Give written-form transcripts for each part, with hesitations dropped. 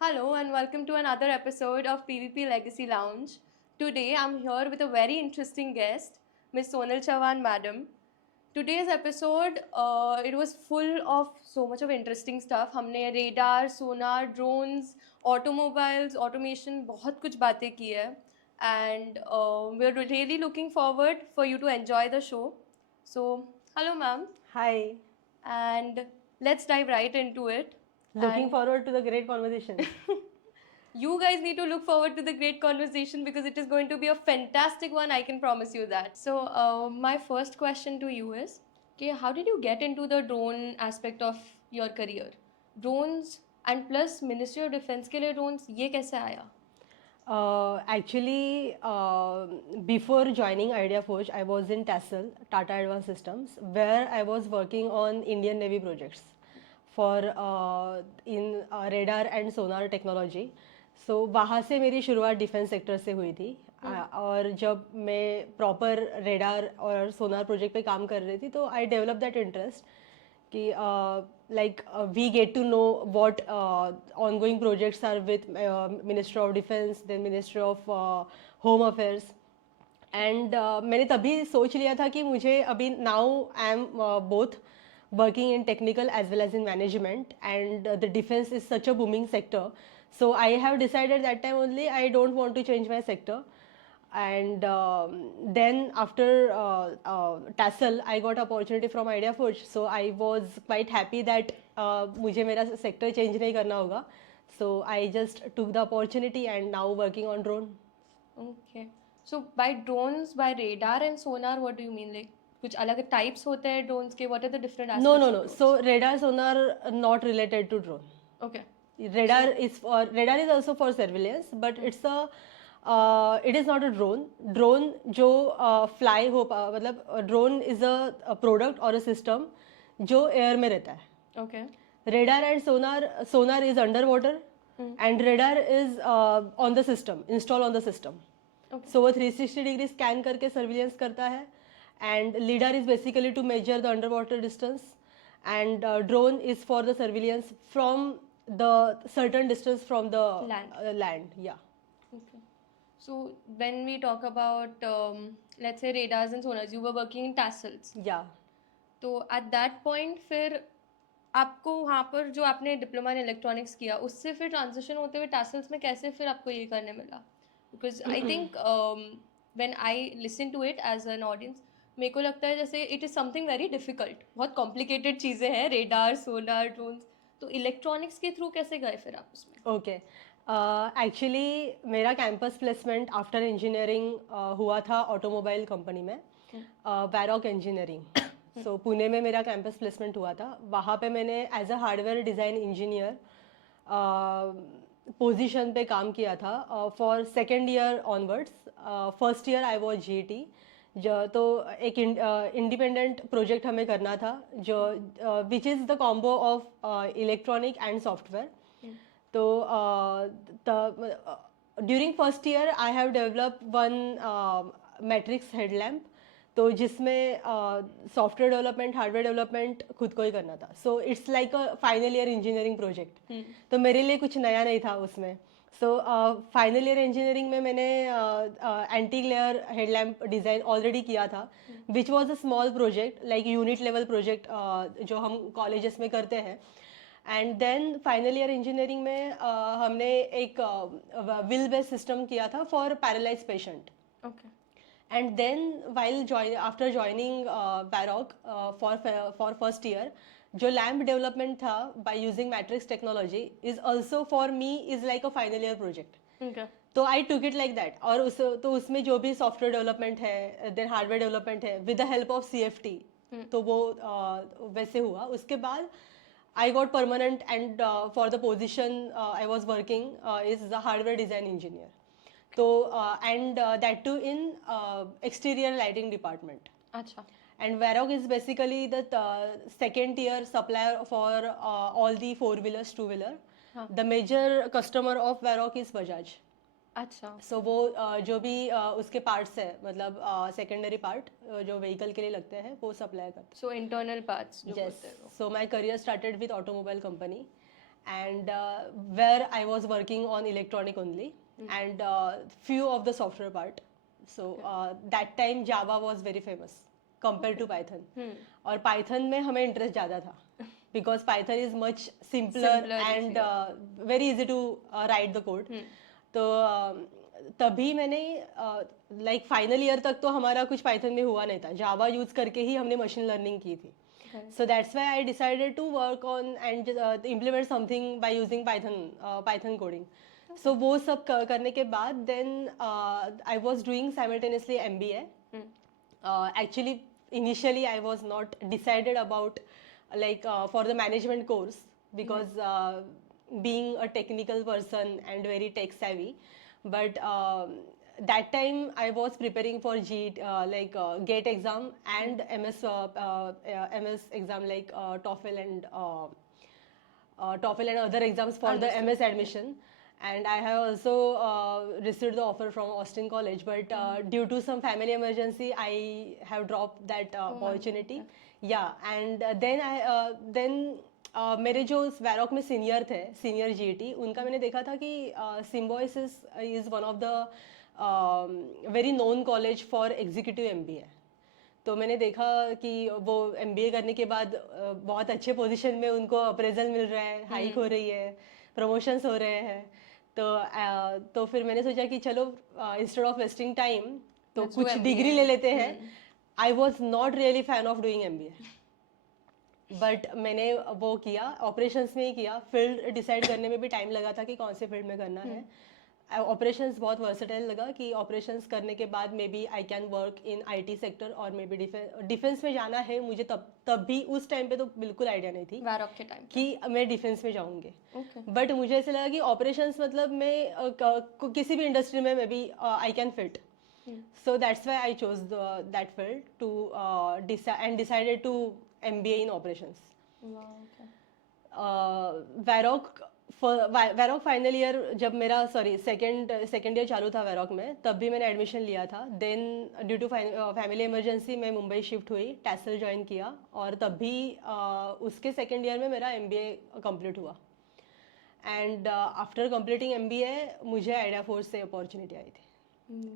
Hello and welcome to another episode of PvP Legacy Lounge. Today I'm here with a very interesting guest, Miss Sonal Chavan Madam. Today's episode, it was full of so much of interesting stuff. हमने radar, sonar, drones, automobiles, automation, बहुत कुछ बातें की है. And we're really looking forward for you to enjoy the show. So, hello ma'am, Hi, and let's dive right into it. looking And forward to the great conversation. you guys need to look forward to the great conversation because it is going to be a fantastic one. I can promise you that. So, my first question to you is, okay, how did you get into the drone aspect of your career? Drones and plus Ministry of Defense के लिए drones ये कैसे आया? Actually, before joining Idea Forge, I was in TASL, Tata Advanced Systems, where I was working on Indian Navy projects for in radar and sonar technology. So वहाँ से मेरी शुरुआत defence sector से हुई थी. और जब मैं प्रॉपर रेडार और सोनार प्रोजेक्ट पे काम कर रही थी तो आई डेवलप दैट इंटरेस्ट कि like we get to know what ongoing projects are with Ministry of Defense, then Ministry of Home Affairs. And मैंने तभी सोच लिया था कि मुझे अभी now I am both working in technical as well as in management, and the defense is such a booming sector, so I have decided that time only I don't want to change my sector. And then after TASL I got opportunity from Idea Forge, so I was quite happy that मुझे मेरा sector change नहीं करना होगा, so I just took the opportunity and now working on drone. Okay. So by drones, by radar and sonar, what do you mean? Like कुछ अलग types होते हैं drones के? What are the different No, aspects no, of no. drones? So radar sonar not related to drone. Okay. Radar So is for radar is also for surveillance, but it's a it is not a drone. Drone जो fly हो मतलब drone is a product or a system जो air में रहता है. okay. Radar and sonar is underwater, and radar is on the system, install on the system. Okay. So वो 360 degree scan करके surveillance करता है. And lidar is basically to measure the underwater distance, and drone is for the surveillance from the certain distance from the Land. land. Yeah. Okay. So when we talk about let's say radars and sonars, you were working in tassels. Yeah. तो at that point फिर आपको वहाँ पर जो आपने diploma in electronics किया उससे फिर ट्रांजिशन होते हुए टैसल्स में कैसे फिर आपको ये करने मिला because I think when I listen to it as an audience मेरे को लगता है जैसे it is something very difficult बहुत कॉम्प्लिकेटेड चीज़ें हैं रेडार सोनार ड्रोन्स तो इलेक्ट्रॉनिक्स के थ्रू कैसे गए फिर आप उसमें ओके. एक्चुअली मेरा कैंपस प्लेसमेंट आफ्टर इंजीनियरिंग हुआ था ऑटोमोबाइल कंपनी में, वैरॉक इंजीनियरिंग. सो पुणे में मेरा कैंपस प्लेसमेंट हुआ था. वहाँ पे मैंने as a hardware design engineer position पे काम किया था for second year onwards. First year I was GT. जो तो एक इंडिपेंडेंट प्रोजेक्ट हमें करना था जो which is the combo of electronic and software. तो during first year I have develop one matrix headlamp, तो जिसमें सॉफ्टवेयर डेवलपमेंट हार्डवेयर डेवलपमेंट खुद को ही करना था. So it's like a final year engineering project. तो मेरे लिए कुछ नया नहीं था उसमें. सो फाइनल ईयर इंजीनियरिंग में मैंने anti glare headlamp design already किया था, which was a small project like unit level project जो हम कॉलेजेस में करते हैं. And then final year engineering में हमने एक विल बेस्ड सिस्टम किया था for paralyse patient. Okay And then after joining Varroc for first year, जो लैम्प डेवलपमेंट था by using matrix technology is also for me is like a final year project. okay तो I took it like that. और तो उसमें जो भी software development है then hardware development है with the help of CFT, तो वो वैसे हुआ. उसके बाद I got permanent and for the position I was working is the hardware design engineer. तो and that too in exterior lighting department. अच्छा And Varroc is basically the second tier supplier for all the four wheelers, two wheeler. The major customer of Varroc is Bajaj. अच्छा सो वो जो भी उसके parts है मतलब secondary part जो vehicle के लिए लगते हैं वो सप्लाई करते सो इंटरनल पार्ट्स जो हैं. बोलते हैं yes. So my career started with automobile company, and where I was working on electronic only and few of the software part. So that time Java was very famous compared to Python. और Python में हमें interest ज़्यादा था because Python is much simpler and very easy to write the code. तो तभी मैंने like final year तक तो हमारा कुछ पाइथन में हुआ नहीं था, जावा यूज करके ही हमने मशीन लर्निंग की थी. So that's why I decided to work on and implement something by using Python coding. So वो सब करने के बाद then I was doing simultaneously MBA. Actually initially I was not decided about like for the management course because being a technical person and very tech savvy, but that time I was preparing for GATE exam and MS exam like TOEFL and other exams for the MS admission. And I have also received the offer from Austin College, but due to some family emergency, I have dropped that opportunity. Yeah, and then मेरे जो वैरोक में senior थे, senior GET, उनका मैंने देखा था कि Symbiosis is one of the very known college for executive MBA. तो मैंने देखा कि वो MBA करने के बाद बहुत अच्छे पोजीशन में उनको अप्रेजल मिल रहा है, हाइक हो रही है, प्रमोशंस हो रहे हैं. तो फिर मैंने सोचा कि चलो इंस्टेड ऑफ वेस्टिंग टाइम तो कुछ डिग्री ले लेते हैं. I was not really fan of doing MBA, but मैंने वो किया, ऑपरेशंस में ही किया. फील्ड डिसाइड करने में भी टाइम लगा था कि कौन से फील्ड में करना है. ऑपरेशंस बहुत वर्सेटाइल लगा कि ऑपरेशंस करने के बाद maybe I can work in IT sector और मे बी डिफेंस में जाना है मुझे. तब भी उस टाइम पे तो बिल्कुल आइडिया नहीं थी के टाइम कि मैं डिफेंस में जाऊंगी. बट मुझे ऐसा लगा कि ऑपरेशंस मतलब मैं किसी भी इंडस्ट्री में maybe I can fit. So that's why I chose that field to and decided to MBA in operations. Varroc final year जब मेरा सेकेंड ईयर चालू था वैरोक में, तब भी मैंने एडमिशन लिया था. Then due to family emergency मैं मुंबई शिफ्ट हुई, टैसल ज्वाइन किया और तब भी उसके सेकेंड ईयर में मेरा MBA कंप्लीट हुआ. एंड आफ्टर कंप्लीटिंग MBA मुझे आइडिया फोर्स से अपॉर्चुनिटी आई थी.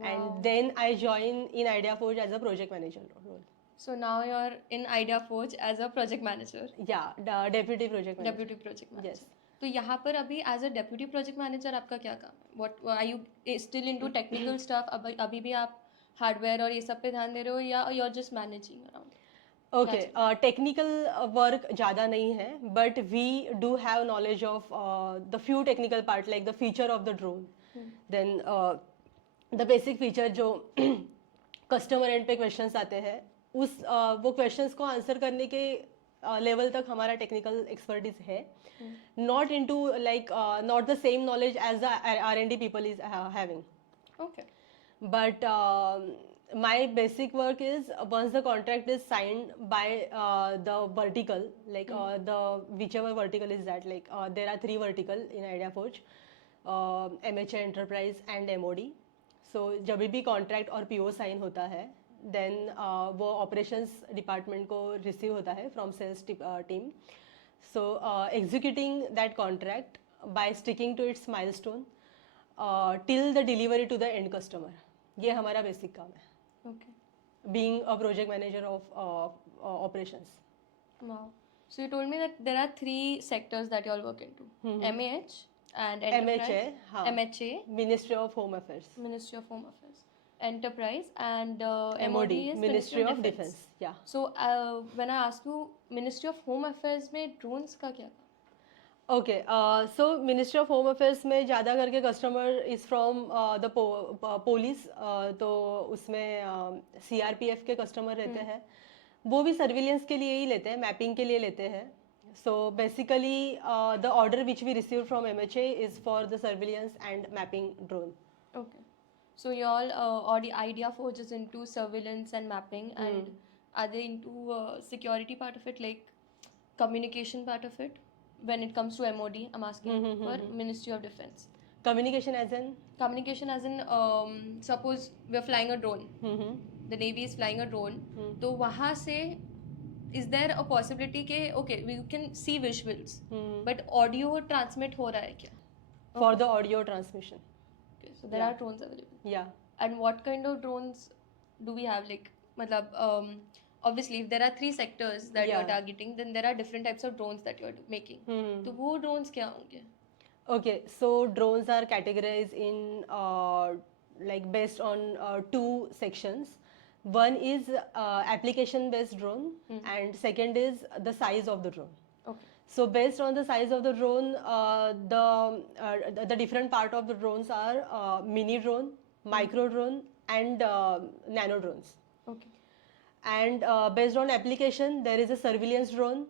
And then I join in IdeaForge as a project manager role. So now you're in IdeaForge as a project manager. Yeah, deputy project manager. Deputy project manager. Yes. तो यहाँ पर अभी as a deputy project manager आपका क्या काम है? What are you still into technical stuff? अभी भी आप हार्डवेयर और ये सब पे ध्यान दे रहे हो या you are just managing around? Okay, technical work ज़्यादा नहीं है, but we do have knowledge of the few technical part like the feature of the drone, then the basic feature जो कस्टमर एंड पे क्वेश्चंस आते हैं वो questions को answer करने के लेवल तक हमारा टेक्निकल एक्सपर्टीज है. Not into like not the same knowledge as the R&D people is having. Okay, but my basic work is once the contract is signed by the vertical, like the whichever vertical is that, like there are 3 vertical in IdeaForge, MHA Enterprise and MOD. So जब भी contract और PO sign होता है then वो operations department को receive होता है from sales team. So executing that contract by sticking to its milestone till the delivery to the end customer, ये हमारा basic काम है. Okay. Being a project manager of operations. Wow. So you told me that there are 3 sectors that you all work into. MAH and MHA, हाँ. MHA, Ministry of Home Affairs. Ministry of Home Affairs, Enterprise, and MOD, is Ministry of Defense. Yeah. So when I ask you Ministry of Home Affairs में drones का क्या? Okay, so ministry of home affairs में ज़्यादा करके customer is from the police, तो उसमें CRPF के customer रहते हैं. वो भी सर्विलेंस के लिए ही लेते हैं, मैपिंग के लिए लेते हैं. So basically the order which we receive from MHA is for the surveillance and mapping drone. Okay. So you all or the IdeaForge is into surveillance and mapping, and are they into security part of it, like communication part of it? When it comes to MOD, I'm asking for Ministry of Defense. Communication as in? Communication as in, suppose we're flying a drone. The Navy is flying a drone. तो वहाँ से is there a possibility के okay we can see visuals Hmm. but audio transmit हो रहा है क्या? For the audio transmission. Okay, so there Yeah. are drones available. Yeah. And what kind of drones do we have? Like, matlab, obviously, if there are 3 sectors that you're Yeah. targeting, then there are different types of drones that you're making. Hmm. तो वो drones क्या होंगे? Okay, so drones are categorized in like based on two sections. One is application based drone, and second is the size of the drone. Okay. So based on the size of the drone, the different part of the drones are mini drone, micro drone, and nano drones. Okay. And based on application, there is a surveillance drone,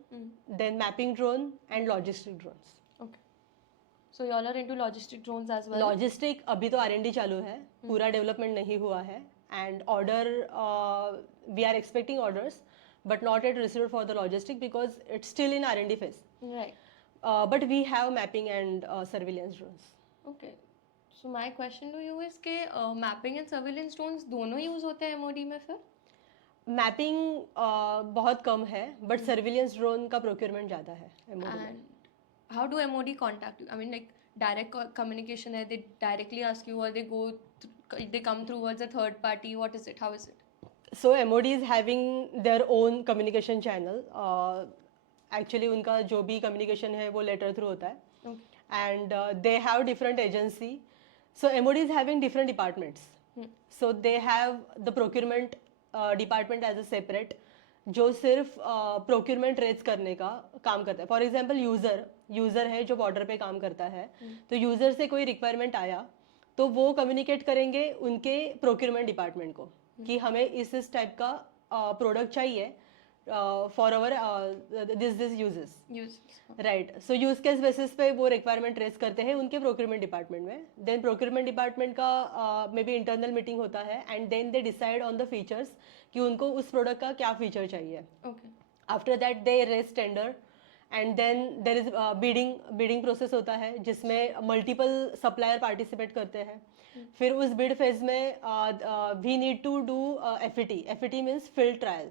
then mapping drone, and logistic drones. Okay. So y'all are into logistic drones as well? Logistic अभी तो R&D चालू है, पूरा development नहीं हुआ है, and order we are expecting orders but not at received for the logistic because it's still in R&D phase. Right. But we have mapping and surveillance drones. Okay. So my question to you is कि mapping and surveillance drones दोनों use होते हैं MOD में फिर? Mapping बहुत कम है, but surveillance drone का procurement ज़्यादा है MOD में. And how do MOD contact you? I mean, like direct communication है, they directly ask you, or they go, they come towards a third party. What is it? How is it? So MOD is having their own communication channel. Actually उनका जो भी communication है वो letter through होता है. Okay. And they have different agency. So MOD is having different departments. So they have the procurement department as a separate, जो सिर्फ procurement raise करने का काम करता है. फॉर एग्जाम्पल यूज़र है जो बॉर्डर पे काम करता है, तो यूज़र से कोई रिक्वायरमेंट आया तो वो कम्युनिकेट करेंगे उनके प्रोक्यूरमेंट डिपार्टमेंट को कि हमें इस टाइप का प्रोडक्ट चाहिए for our this uses. Right. So use case basis पे वो रिक्वायरमेंट रेज करते हैं उनके प्रोक्यूरमेंट डिपार्टमेंट में. देन प्रोक्यूरमेंट डिपार्टमेंट का मे बी इंटरनल मीटिंग होता है, and then they decide on the features कि उनको उस प्रोडक्ट का क्या फीचर चाहिए. After that they raise tender, and then there is bidding process होता है जिसमें मल्टीपल सप्लायर पार्टिसिपेट करते हैं. फिर उस बिड फेज में we need to do FET means field trial.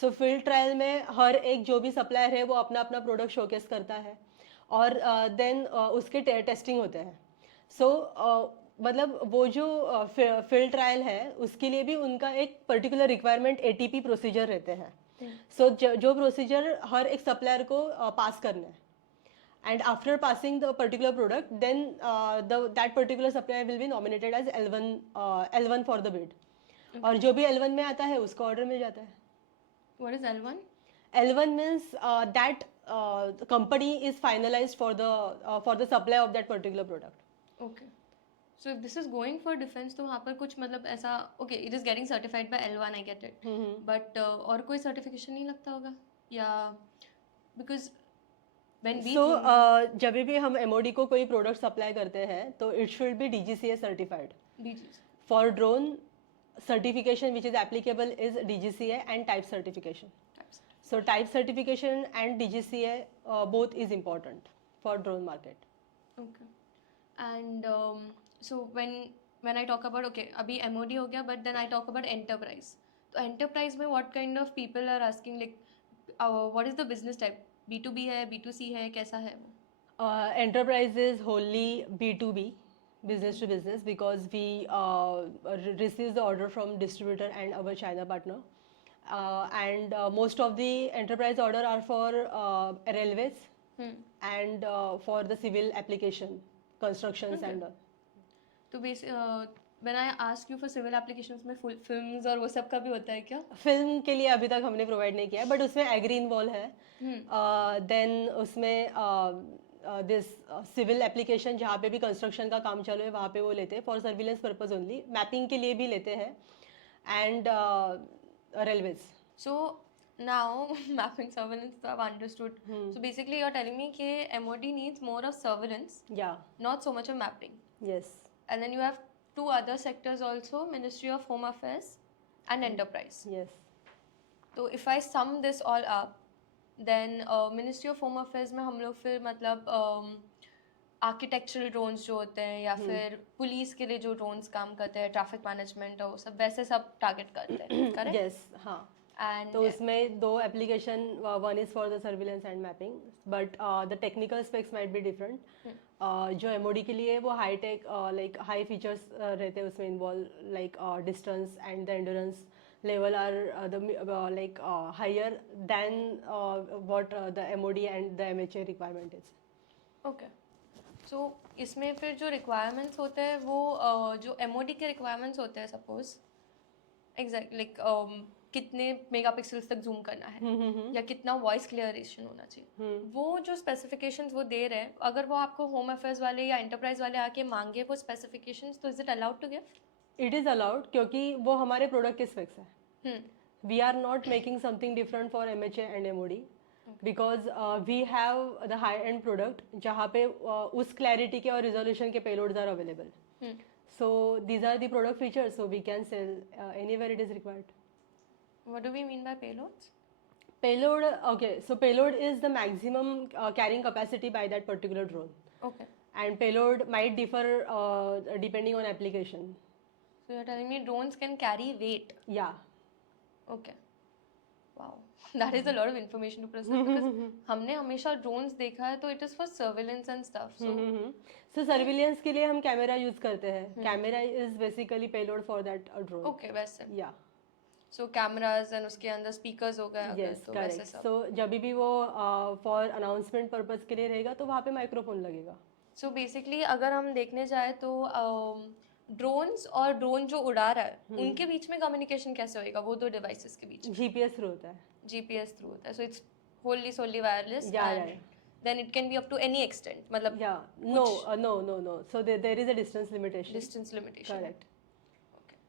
So field trial में हर एक जो भी सप्लायर है वो अपना अपना प्रोडक्ट शोकेस करता है, और देन उसके टेस्टिंग होते हैं. सो मतलब वो जो फील्ड ट्रायल है उसके लिए भी उनका एक पर्टिकुलर रिक्वायरमेंट ATP प्रोसीजर रहते हैं. सो जो प्रोसीजर हर एक सप्लायर को पास करना है, and after passing the particular product then that particular supplier will be nominated as L1 for the bid. और जो भी L1 में आता है उसको ऑर्डर मिल जाता है. What is L1? L1 means that the company is finalized for the supply of that particular product. Okay. So if this is going for defense, तो वहाँ पर कुछ मतलब ऐसा okay, it is getting certified by L1, I get it. But और कोई certification नहीं लगता होगा या because when we So जब भी हम MOD को कोई प्रोडक्ट सप्लाई करते हैं तो it should be DGCA certified. DGCA. For drone certification which is applicable is DGCA and type certification. So type certification and DGCA both is important for drone market. Okay. And so when I talk about okay अभी MOD हो गया, but then I talk about enterprise. तो enterprise में what kind of people are asking, like what is the business type? B2B है, B2C है, कैसा है वो? Enterprise is wholly B2B, business to business, because we receive the order from distributor and our China partner, and most of the enterprise order are for railways and for the civil application constructions. Okay. And तो when I ask you for civil applications में films और वो सब का भी होता है क्या? फिल्म के लिए अभी तक हमने प्रोवाइड नहीं किया है, बट उसमें एग्री इन्वॉल्व है. देन उसमें दिस सिविल एप्लीकेशन जहाँ पे भी कंस्ट्रक्शन का काम चालू है वहाँ पे वो लेते हैं for surveillance purpose only. Mapping के लिए भी लेते हैं, and railways. So now mapping surveillance I've understood. So basically you're telling me कि MOD needs more of surveillance, Yeah. not so much of mapping. Yes. And then you have 2 other sectors also, Ministry of Home Affairs and Enterprise. Yes. तो if I sum this all up, then Ministry of Home Affairs में हम लोग फिर मतलब architectural drones जो होते हैं या फिर पुलिस के लिए जो ड्रोन्स काम करते हैं, ट्रैफिक मैनेजमेंट और सब वैसे सब टारगेट करते हैं, करेक्ट? Yes. हाँ. And तो उसमें दो application, one is for the surveillance and mapping, but the technical specs might be different. जो एमओडी के लिए वो high tech like high features रहते हैं उसमें involve, like distance and the endurance level are like higher than what the MOD and the MHA requirement is. Okay, so इसमें फिर जो रिक्वायरमेंट्स होते हैं वो जो एमओडी के रिक्वायरमेंट्स होते हैं, सपोज एग्जैक्ट लाइक कितने मेगापिक्सल्स तक जूम करना है या कितना वॉइस क्लियरेशन होना चाहिए, वो जो स्पेसिफिकेशंस वो दे रहे हैं, अगर वो आपको होम अफेयर्स वाले या एंटरप्राइज वाले आके मांगे वो स्पेसिफिकेशंस, तो is it allowed to give? It is allowed, क्योंकि वो हमारे प्रोडक्ट के स्पेक्स है. We are not making something different for MHA and MOD, because we have the high end product जहाँ पे उस क्लैरिटी के और रिजोल्यूशन के payloads are available. So these are the product features, so we can sell anywhere it is required. What do we mean by payloads? Payload, okay, so payload is the maximum carrying capacity by that particular drone. Okay. And payload might differ depending on application. So you're telling me drones can carry weight? Yeah. Okay. Wow. That is a lot of information to process because हमने हमेशा drones देखा है तो it is for surveillance and stuff. So So surveillance के लिए हम camera use करते हैं. Camera is basically payload for that drone. okay, वैसे. Yeah. So cameras and उसके अंदर speakers हो गए अगर Yes, तो वैसे correct. सब. So जब भी वो for announcement purpose के लिए रहेगा तो वहाँ पे माइक्रोफोन लगेगा. So basically अगर हम देखने जाए तो ड्रोन्स और ड्रोन जो उड़ा रहा है उनके बीच में कम्युनिकेशन कैसे होएगा? वो दो डिवाइसेस के बीच GPS थ्रू होता है. GPS थ्रू होता है. So it's wholly solely wireless. Yeah, and yeah. then it can be up to any extent. मतलब Yeah. No. So there is a distance limitation. distance limitation. Correct. Okay.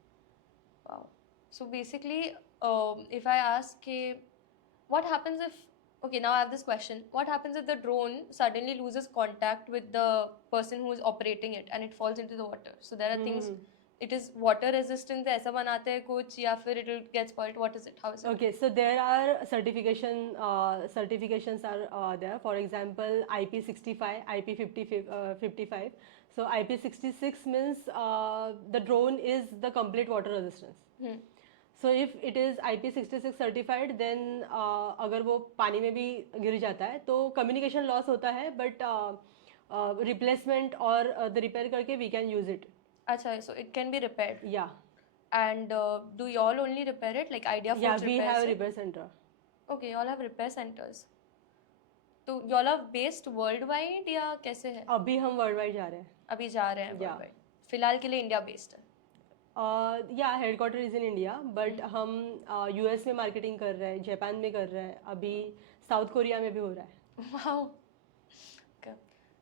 Wow. So basically, if I ask, what happens if, okay, now I have this question. What happens if the drone suddenly loses contact with the person who is operating it and it falls into the water? So there are things, it is water resistant, ऐसा बनाते हैं कुछ, या फिर it will get spoiled. What is it? How is it? Okay, so there are certifications are there. For example, IP65, IP55. So IP66 means the drone is the complete water resistance. So if it is IP66 certified, then अगर वो पानी में भी गिर जाता है तो communication loss होता है, but replacement और the repair करके we can use it. अच्छा, so it can be repaired. Yeah. And do you all only repair it? Like Idea Forge Yeah, we repairs have it? repair center. Okay, you all have repair centers. तो you all are based worldwide या कैसे है? अभी हम worldwide जा रहे हैं. अभी जा रहे हैं Yeah. worldwide. फिलहाल के लिए इंडिया बेस्ड है. या headquarter is in India, but हम US में मार्केटिंग कर रहे हैं, जापान में कर रहे हैं, अभी साउथ कोरिया में भी हो रहा है. Wow. Okay.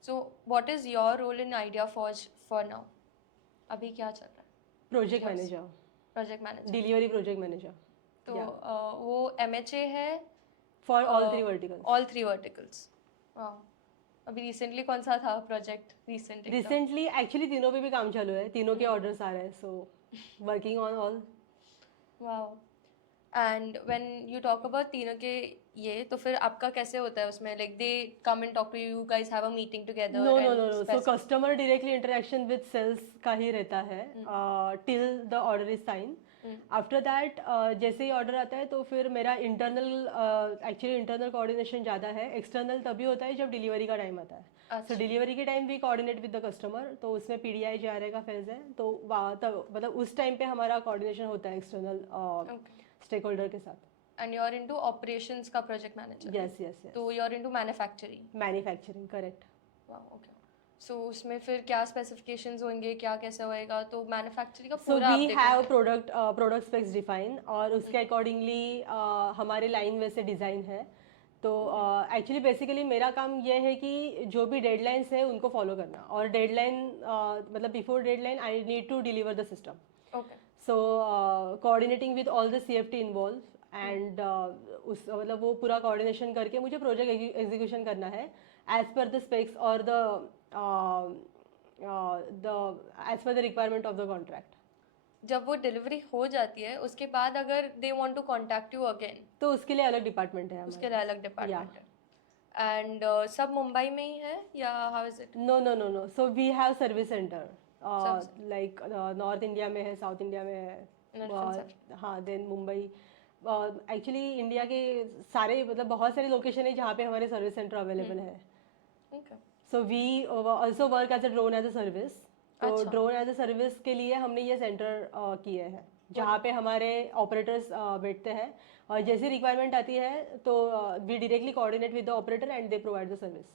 So what is your role in Idea Forge for now? अभी क्या चल रहा है? Project manager. Project manager. Delivery project manager. तो वो MHA है for all three verticals. All three verticals. वाह. अभी रिसेंटली कौन सा था प्रोजेक्ट? रिसेंटली एक्चुअली तीनों पे भी काम चालू है, तीनों के ऑर्डर्स आ रहे हैं, so working on all. Wow. And when you talk about तीनों के ये, तो फिर आपका कैसे होता है उसमें? Like they come and talk to you, guys have a meeting together? No. So customer directly interaction with sales का ही रहता है till the order is sign. After that जैसे ही ऑर्डर आता है तो फिर मेरा इंटरनल कोऑर्डिनेशन ज़्यादा है. एक्सटर्नल तभी होता है जब डिलीवरी का टाइम आता है. सो डिलीवरी के टाइम भी कोऑर्डिनेट विद द कस्टमर, तो उसमें PDI JRA का फेज है, तो मतलब उस टाइम पे हमारा कोऑर्डिनेशन होता है एक्सटर्नल स्टेक होल्डर के साथ. And you are into operations का प्रोजेक्ट मैनेजर? यस. तो you are into manufacturing. Correct. वाह. ओके. सो उसमें फिर क्या स्पेसिफिकेशंस होंगे, क्या कैसे होएगा? तो मैन्युफैक्चरिंग का सो पूरा we have product specs define, और उसके अकॉर्डिंगली हमारे लाइन वैसे डिज़ाइन है. तो एक्चुअली बेसिकली मेरा काम यह है कि जो भी डेडलाइंस है उनको फॉलो करना, और डेडलाइन मतलब before deadline I need to deliver the system. Okay. So coordinating with all the CFT involve, and उस मतलब वो पूरा कोऑर्डिनेशन करके मुझे प्रोजेक्ट एग्जीक्यूशन करना है एज पर द स्पेक्स और the as per the requirement of the contract. जब वो डिलीवरी हो जाती है उसके बाद अगर they want to contact you again, तो उसके लिए अलग डिपार्टमेंट है. उसके लिए अलग डिपार्टमेंट है. एंड सब मुंबई में ही है या how is it? No. So we have service center like North India में है, साउथ इंडिया में है, हाँ, देन मुंबई, एक्चुअली इंडिया के सारे मतलब बहुत सारे लोकेशन है जहाँ पे हमारे सर्विस सेंटर अवेलेबल है. Okay. So we also work as a drone as a service. तो अच्छा. ड्रोन एज अ सर्विस के लिए हमने ये सेंटर किए हैं जहाँ पे हमारे ऑपरेटर्स बैठते हैं और जैसी रिक्वायरमेंट आती है तो we directly coordinate with the operator and they provide the service.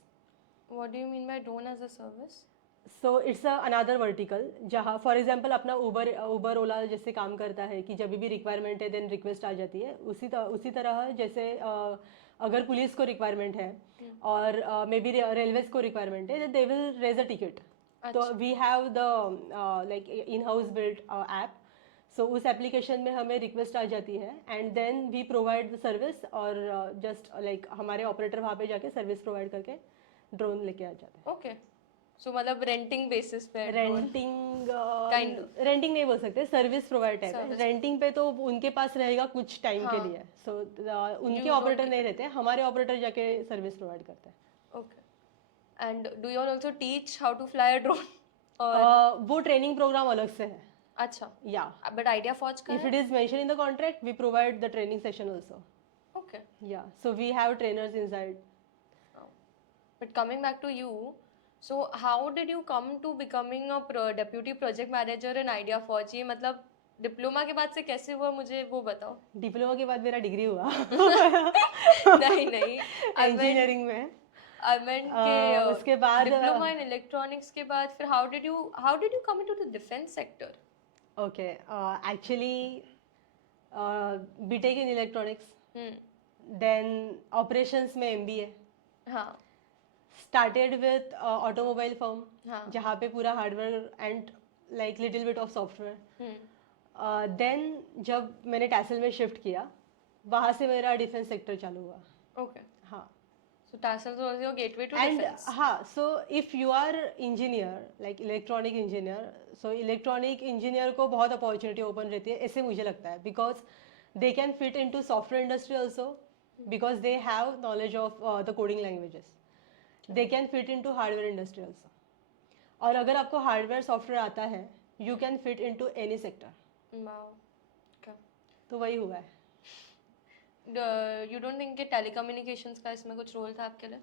What do you mean by drone as a service? So it's another vertical जहाँ फॉर एग्जांपल अपना उबर ओला जैसे काम करता है कि जब भी रिक्वायरमेंट है देन रिक्वेस्ट आ जाती है. उसी तरह जैसे अगर पुलिस को रिक्वायरमेंट है और मे बी रेलवेज को रिक्वायरमेंट है they will raise a ticket. तो we have the like in house built app. So उस एप्लीकेशन में हमें रिक्वेस्ट आ जाती है and then we provide the service और जस्ट लाइक हमारे ऑपरेटर वहाँ पे जाके सर्विस प्रोवाइड करके ड्रोन लेके आ जाते हैं. ओके. सो मतलब रेंटिंग बेसिस पे रेंटिंग Kind of. रेंटिंग नहीं बोल सकते, सर्विस प्रोवाइड टाइप है. Service. रेंटिंग पे तो उनके पास रहेगा कुछ टाइम के हाँ. लिए. सो उनके don't ऑपरेटर नहीं रहते, हमारे ऑपरेटर जाके सर्विस प्रोवाइड करते हैं. Okay. And do you also teach how to fly a drone? और वो ट्रेनिंग प्रोग्राम अलग से है. अच्छा. या बट आइडिया फौज का if it is mention in the contract we provide the training session also. Okay. Yeah so we have trainers inside. But coming back to you, so how did you come to becoming a deputy project manager in Idea Forge? ये मतलब diploma के बाद से कैसे हुआ मुझे वो बताओ. डिप्लोमा के बाद मेरा डिग्री हुआ नहीं नहीं. इंजीनियरिंग में. I meant के उसके बाद डिप्लोमा इन इलेक्ट्रॉनिक्स के बाद फिर how did you come into the defense sector? ओके actually BTech in electronics, then operations में एमबीए. हाँ. स्टार्टेड विथ ऑटोमोबाइल फर्म हाँ. जहाँ पे पूरा hardware and like little bit of software. Then जब मैंने टैसल में शिफ्ट किया वहाँ से मेरा डिफेंस सेक्टर चालू हुआ. ओके. हाँ. So Tassels was your gateway to and defense. हाँ, so if you are engineer like electronic engineer, so electronic engineer को बहुत अपॉर्चुनिटी ओपन रहती है ऐसे मुझे लगता है. Because they can fit in to software industry also because they have knowledge of the coding languages. They can fit in to hardware industry also. और अगर आपको हार्डवेयर सॉफ्टवेयर आता है you can fit in to any sector. Wow. Okay. तो वही हुआ है. You don't think कि telecommunications का इसमें कुछ रोल था आपके लिए?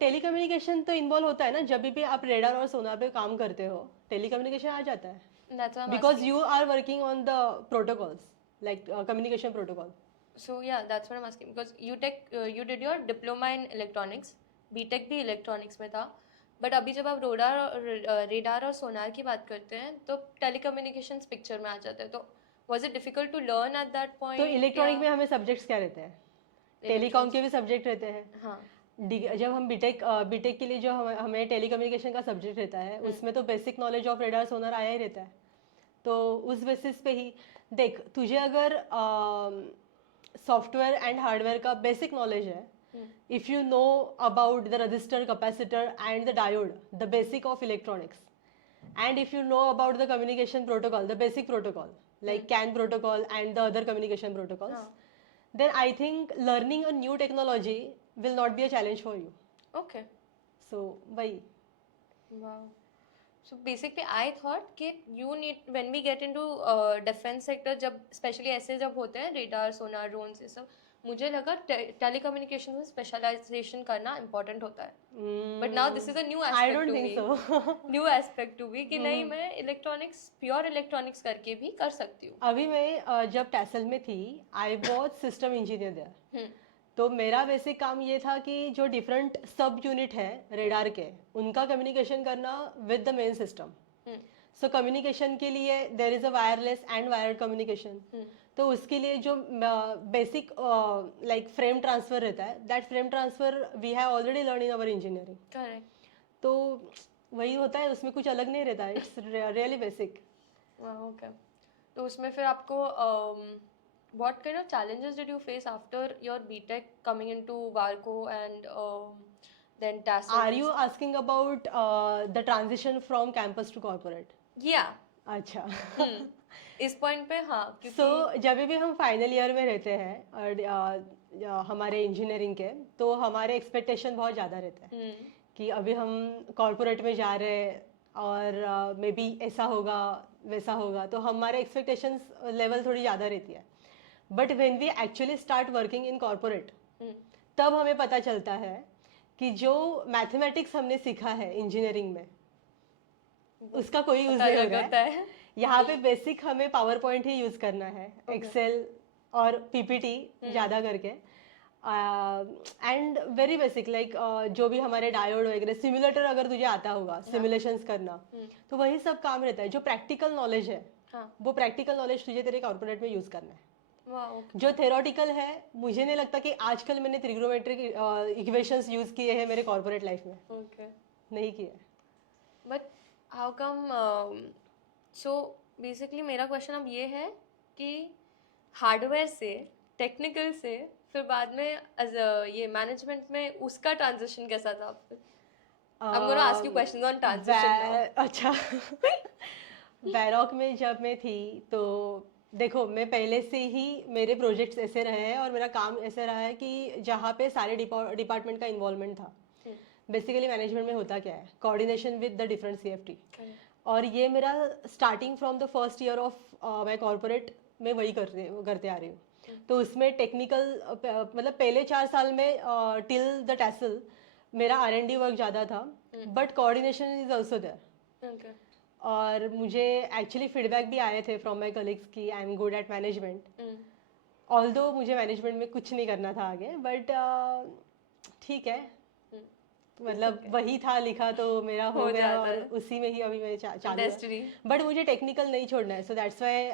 टेलीकम्युनिकेशन तो इन्वॉल्व होता है ना. जब भी आप रेडार और सोनार पे काम करते हो टेलीकम्युनिकेशन आ जाता है. That's why I'm because asking. You are working on the protocols like communication protocol. So yeah, that's what I'm asking because you did your diploma in electronics, BTech भी electronics में था. बट अभी जब आप radar और सोनार की बात करते हैं तो टेलीकम्युनिकेशंस पिक्चर में आ जाते हैं. तो was it difficult to learn at that point? तो इलेक्ट्रॉनिक में हमें सब्जेक्ट्स क्या रहते हैं? टेलीकॉम के भी सब्जेक्ट रहते हैं. हाँ. जब हम बीटेक के लिए जो हमें टेलीकम्युनिकेशन का सब्जेक्ट रहता है उसमें तो बेसिक नॉलेज ऑफ रेडार सोनार आया ही रहता है. तो उस बेसिस पे ही देख, तुझे अगर सॉफ्टवेयर एंड हार्डवेयर का बेसिक नॉलेज है, if you know about the resistor, capacitor and the diode, the basic of electronics, and if you know about the communication protocol, the basic protocol like CAN protocol and the other communication protocols, then I think learning a new technology will not be a challenge for you. Okay. So why? Wow. So basically I thought कि you need when we get into defense sector, जब especially ऐसे जब होते हैं radar, sonar, drones ये सब, मुझे लगा टेलीकम्युनिकेशन में स्पेशलाइजेशन करना इम्पोर्टेंट होता है. But now this is a new I aspect don't to think मी. so. New aspect to me कि नहीं मैं इलेक्ट्रॉनिक्स प्योर इलेक्ट्रॉनिक्स करके भी कर सकती हूँ. अभी मैं जब टैसल में थी I was system engineer there. तो मेरा बेसिक काम ये था कि जो डिफरेंट सब यूनिट है रेडार के उनका कम्युनिकेशन करना with the main system. So communication के लिए there is a wireless and wired communication. तो उसके लिए जो बेसिक लाइक फ्रेम ट्रांसफर रहता है that frame transfer we have already learn in our engineering. Correct. तो वही होता है, उसमें कुछ अलग नहीं रहता है. It's really basic. ओके. तो उसमें फिर आपको what kind of challenges did you face after your BTech coming into Varco and then Tassel? Are you asking about the transition from campus to corporate? Yeah. अच्छा. इस point पे हाँ. सो जब भी हम फाइनल ईयर में रहते हैं और हमारे इंजीनियरिंग के, तो हमारे एक्सपेक्टेशन बहुत ज़्यादा रहते हैं कि अभी हम कॉर्पोरेट में जा रहे हैं और मे बी ऐसा होगा वैसा होगा. तो हमारे एक्सपेक्टेशंस लेवल थोड़ी ज़्यादा रहती है. But when we actually start working in corporate, तब हमें पता चलता है कि जो मैथमेटिक्स हमने सीखा है इंजीनियरिंग में उसका कोई यूज नहीं हो अलग रहा होता है. है. यहाँ पे बेसिक हमें पावर पॉइंट ही यूज करना है, एक्सेल और पीपीटी ज़्यादा करके. एंड वेरी बेसिक लाइक जो भी हमारे डायोड वगैरह सिमुलेटर अगर तुझे आता होगा सिमुलेशंस करना, तो वही सब काम रहता है. जो प्रैक्टिकल नॉलेज है वो प्रैक्टिकल नॉलेज तुझे तेरे कॉर्पोरेट में यूज करना है. जो थेरोटिकल है मुझे नहीं लगता कि आजकल मैंने ट्रिग्नोमेट्रिक इक्वेशंस यूज किए हैं मेरे कॉर्पोरेट लाइफ में. नहीं किए. But how come. So basically मेरा क्वेश्चन अब ये है कि हार्डवेयर से टेक्निकल से फिर बाद में ये मैनेजमेंट में उसका ट्रांजिशन कैसा था फिर? I'm going to ask you questions on transition now. अच्छा. वैरॉक में जब मैं थी तो देखो मैं पहले से ही मेरे प्रोजेक्ट्स ऐसे रहे हैं और मेरा काम ऐसे रहा है कि जहाँ पे सारे डिपार्टमेंट का इन्वॉल्वमेंट था. बेसिकली मैनेजमेंट में होता क्या है, coordination with the different CFT. और ये मेरा starting from the first year of my corporate में वही करते आ रही हूँ. तो उसमें टेक्निकल मतलब पहले 4 साल में टिल द टैसल मेरा R&D वर्क ज़्यादा था, but coordination is also there. और मुझे एक्चुअली फीडबैक भी आए थे फ्रॉम माई कलीग्स कि I am good at management. Although मुझे मैनेजमेंट में कुछ नहीं करना था आगे, बट ठीक है, मतलब वही था लिखा तो मेरा हो गया और उसी में ही अभी मैं चालू. बट मुझे टेक्निकल नहीं छोड़ना है, so that's why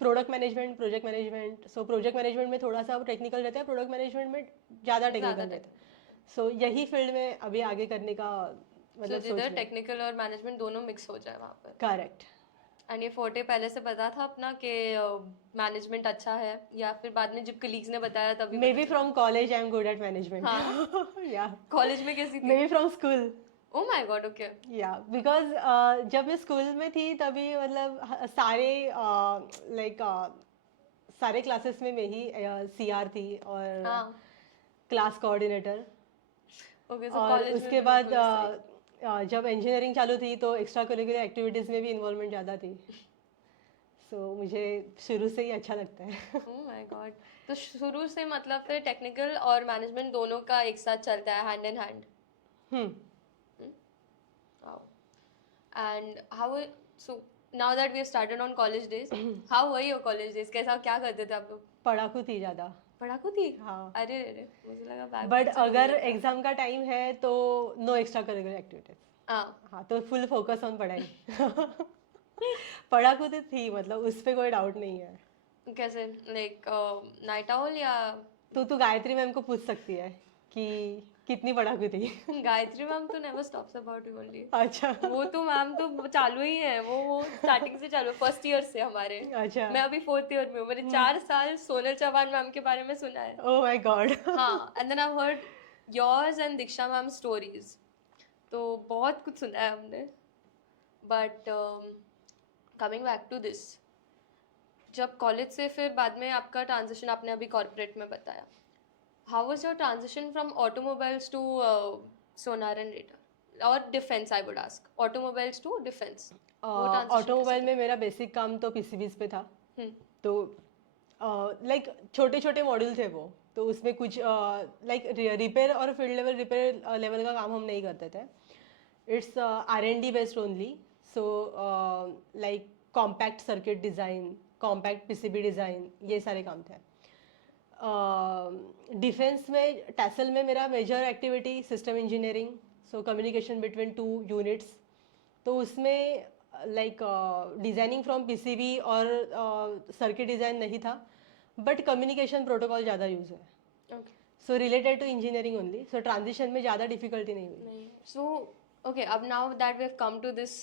product management, project management. So project management में थोड़ा सा टेक्निकल रहता है, प्रोडक्ट मैनेजमेंट में ज़्यादा टेक्निकल रहता है. सो यही फील्ड में अभी आगे करने का मतलब सोच रही हूं. टेक्निकल और मैनेजमेंट दोनों मिक्स हो जाए वहाँ पर. करेक्ट. एंड ये फोर्टे पहले से पता था अपना कि मैनेजमेंट अच्छा है, या फिर बाद में जब कलीग्स ने बताया तभी? May be from college I am good at management. या कॉलेज में कैसी थी? May be from school. Oh my God. Okay. या बिकॉज जब मैं स्कूल में थी तभी मतलब सारे लाइक सारे क्लासेस में मैं ही CR थी और क्लास कोऑर्डिनेटर. और उसके बाद जब इंजीनियरिंग चालू थी तो एक्स्ट्रा करिकुलर एक्टिविटीज़ में भी इन्वॉल्वमेंट ज़्यादा थी. सो मुझे शुरू से ही अच्छा लगता है. Oh my God. तो शुरू से मतलब फिर टेक्निकल और मैनेजमेंट दोनों का एक साथ चलता है, hand in hand. And how, so now that we have started on college days, how were your college days? कैसा क्या करते थे आप लोग? पढ़ाकू थी ज़्यादा. पढ़ाकू थी? हाँ. अरे मुझे लगा बैक. बट अगर एग्जाम का टाइम है तो नो एक्स्ट्रा करिकुलर एक्टिविटीज. हाँ तो फुल फोकस ऑन पढ़ाई. पढ़ाकू तो थी, मतलब उस पर कोई डाउट नहीं है. कैसे, लाइक नाइट आउल या? तू गायत्री मैम को पूछ सकती है कि कितनी पढ़ाकू थी. गायत्री मैम तो never stops about you only. अच्छा. वो तो मैम तो चालू ही है, वो स्टार्टिंग से चालू, फर्स्ट ईयर से हमारे. अच्छा. मैं अभी 4th ईयर में हूँ. मैंने 4 साल सोनल चौहान मैम के बारे में सुना है. Oh my God. हाँ. And then I heard yours and Diksha ma'am stories. तो बहुत कुछ सुना है हमने. But coming back to this, जब कॉलेज से फिर बाद में आपका ट्रांजिशन आपने अभी कॉर्पोरेट में बताया, how was your transition from automobiles to sonar and radar or defense? I would ask automobiles to defense. Automobile में मेरा बेसिक काम तो PCBs पे था. तो लाइक छोटे छोटे मॉड्यूल थे वो, तो उसमें कुछ लाइक रिपेयर और फील्ड लेवल रिपेयर लेवल का काम हम नहीं करते थे. It's R&D based only. So like compact circuit design, compact PCB design, ये सारे काम थे. डिफेंस में टैसल में मेरा major activity system engineering, so communication between 2 units. तो उसमें लाइक डिज़ाइनिंग फ्रॉम PCB और सर्किट डिज़ाइन नहीं था, बट कम्युनिकेशन प्रोटोकॉल ज़्यादा यूज़ है. So related to engineering only. So transition में ज़्यादा डिफिकल्टी नहीं हुई. सो ओके, अब now that we have come to this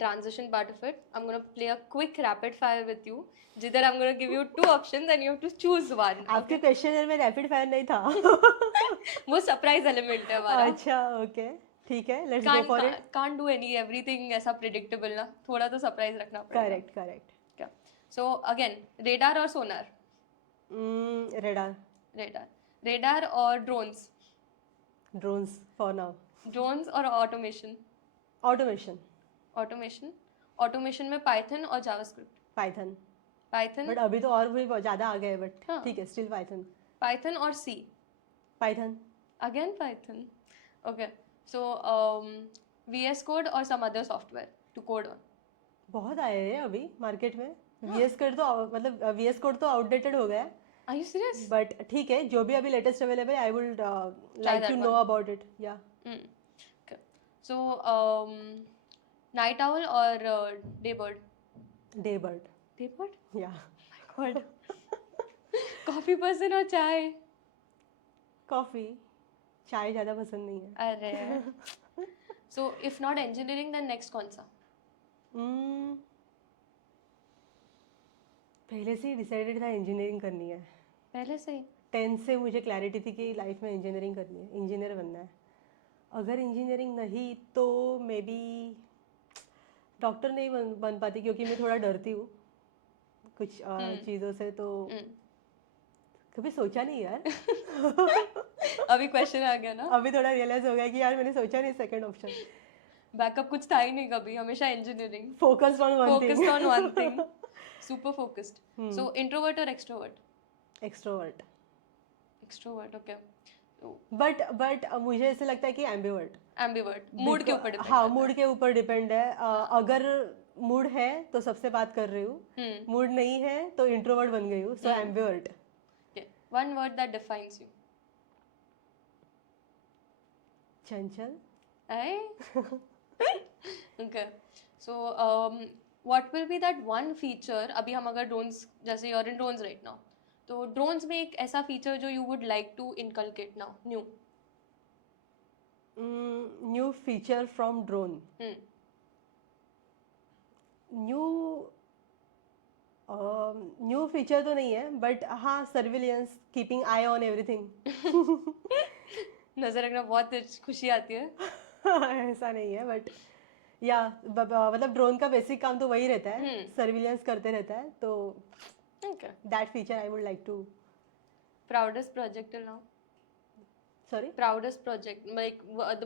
transition part of it, I'm going to play a quick rapid fire with you. जिधर I'm going to give you 2 options and you have to choose one. आपके questionnaire में rapid fire नहीं था. वो surprise element है हमारा. अच्छा okay ठीक है, let's go for it. Can't do everything ऐसा predictable ना, थोड़ा तो सरप्राइज रखना पड़ेगा. करेक्ट. So again, radar और sonar? Radar और drones? Drones for now. Drones और automation? Automation. Automation में Python और JavaScript? Python. पाइथन बट अभी तो और भी बहुत ज़्यादा आ गए, बट हाँ। ठीक है, स्टिल पाइथन। पाइथन और C? Python. Again Python. Okay, so VS code और some other software to code on? बहुत आए हैं अभी मार्केट में। VS कोड तो मतलब VS कोड तो आउटडेटेड हो गया है, आर यू सीरियस? बट ठीक है, जो भी अभी latest available I would like that to know one. About it. या Okay. So, night owl or day bird? Day bird. Day bird? या God. Coffee person or चाय? कॉफ़ी। चाय ज़्यादा पसंद नहीं है। अरे. So, if not engineering, then next कौन सा? Hmm, पहले से ही डिसाइडेड था इंजीनियरिंग करनी है। पहले से ही? 10th से मुझे क्लैरिटी थी कि लाइफ में इंजीनियरिंग करनी है, इंजीनियर बनना है। अगर इंजीनियरिंग नहीं तो मे बी डॉक्टर नहीं बन पाती, क्योंकि मैं थोड़ा डरती हूँ कुछ चीज़ों से, तो कभी सोचा नहीं यार। अभी क्वेश्चन आ गया ना? अभी थोड़ा रियलाइज हो गया कि यार मैंने सोचा नहीं सेकंड ऑप्शन। बैकअप कुछ था ही नहीं कभी, हमेशा engineering, focused on one thing. Focused on one thing, super focused. So introvert और extrovert? Extrovert. Extrovert, okay. But मुझे ऐसे लगता है कि एम्बिवर्ट। एम्बिवर्ट, मूड के ऊपर डिपेंड हाँ, करता मूड के ऊपर डिपेंड है। अगर मूड है तो सबसे बात कर रही हूँ, मूड नहीं है तो इंट्रोवर्ट बन गई हूँ, सो एम्बिवर्ट। है. One word that defines you? Chanchal. Okay. So, what will be that one feature? अभी हम अगर drones, जैसे you're in drones right now, तो drones में एक ऐसा feature जो you would like to inculcate now, new? New feature from drone. New feature तो नहीं है, बट हाँ, surveillance, keeping I on everything. नजर रखना बहुत खुशी आती है. ऐसा नहीं है, बट या मतलब ड्रोन का बेसिक काम तो वही रहता है, सर्विलियंस करते रहता है, तो Okay. That feature I would like to. Proudest project till now? Sorry. Proudest project, like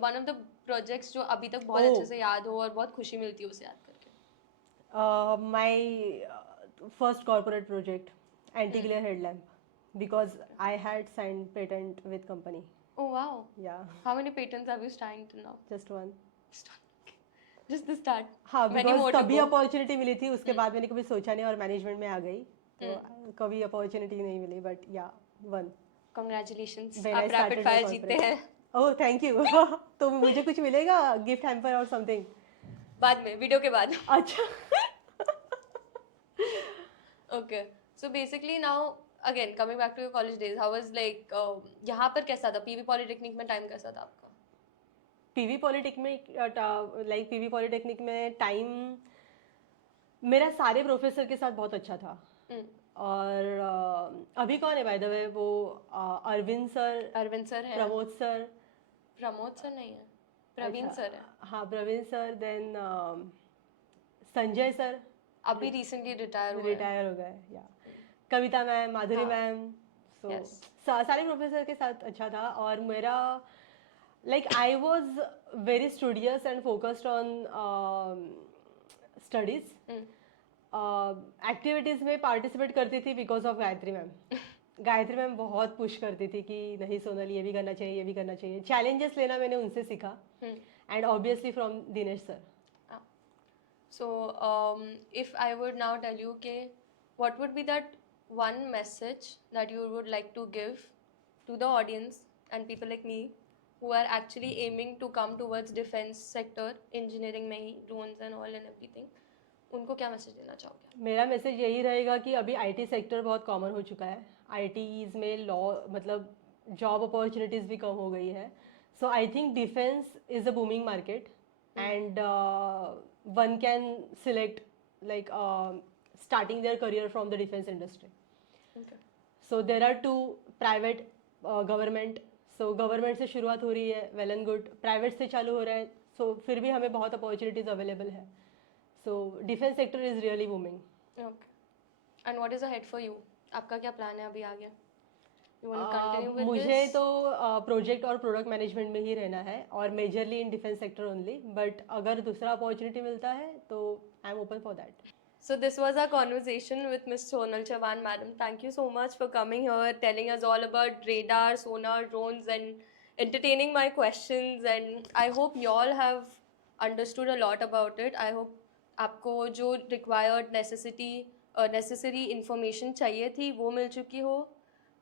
one of the projects जो अभी तक बहुत अच्छे से याद हो और बहुत खुशी मिलती है उसे याद करके. My first corporate project, anti glare headlamp, because I had sign patent with company. Oh wow. या How many patents have you signed till now? Just one. Just the start. हाँ, Many बिकॉज more to तभी go. Opportunity मिली थी, उसके बाद मैंने कभी सोचा नहीं और मैनेजमेंट में आ गई, तो कभी अपॉर्चुनिटी नहीं मिली, बट या वन। Congratulations. When I आप रैपिड started my फायर जीतते corporate. हैं. Oh thank you. तो मुझे कुछ मिलेगा, गिफ्ट हैम्पर और समथिंग? बाद में, वीडियो के बाद. अच्छा। Okay. So basically now again coming back to your college days, how was like यहाँ पर कैसा था? PV पॉलिटेक्निक में टाइम कैसा था आपका? पीवी पॉलिटेक्निक में टाइम मेरा सारे प्रोफेसर के साथ बहुत अच्छा था। और अभी कौन है बाय द वे? वो अरविंद सर है. प्रमोद सर। प्रमोद सर नहीं है, प्रवीण अच्छा, सर है. हाँ, Praveen sir, then Sanjay sir अभी रिसेंटली रिटायर हुए. रिटायर हो गए। या कविता मैम, माधुरी मैम, सो सारे प्रोफेसर के साथ अच्छा था। और मेरा like I was very studious and focused on studies. Activities में पार्टिसिपेट करती थी because of Gayatri ma'am. Gayatri ma'am बहुत पुश करती थी कि नहीं सोनल, ये भी करना चाहिए, ये भी करना चाहिए। चैलेंजेस लेना मैंने उनसे सीखा, and obviously from Dinesh sir. So, if I would now tell you, okay, what would be that one message that you would like to give to the audience and people like me who are actually aiming to come towards defense sector, engineering में ही, drones and all and everything, उनको क्या message देना चाहोगे? मेरा message यही रहेगा कि अभी आईटी सेक्टर बहुत कॉमन हो चुका है। आईटीज़ में लॉ मतलब जॉब अपॉर्चुनिटीज़ भी कम हो गई है। So I think defence is a booming market, and one can select like starting their career from the defense industry. Okay. So there are two, private, government. So government से शुरुआत हो रही है, well and good. Private से चालू हो रहा है, so फिर भी हमें बहुत opportunities available है. So defense sector is really booming. Okay. And what is ahead for you? आपका क्या प्लान है अभी आगे? You want to continue with मुझे this? तो प्रोजेक्ट और प्रोडक्ट मैनेजमेंट में ही रहना है, और majorly in defence sector only, but अगर दूसरा अपॉर्चुनिटी मिलता है तो I am open for that. So this was our conversation with Ms. Sonal Chavan, madam. Thank you so much for coming here, telling us all about radar, sonar, drones, and entertaining my questions. And I hope you all have understood a lot about it. I hope आपको जो required necessary information चाहिए थी वो मिल चुकी हो.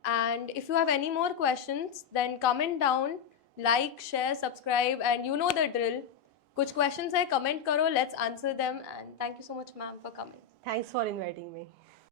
And if you have any more questions, then comment down, like, share, subscribe, and you know the drill. कुछ questions है comment करो, let's answer them. And thank you so much, ma'am, for coming. Thanks for inviting me.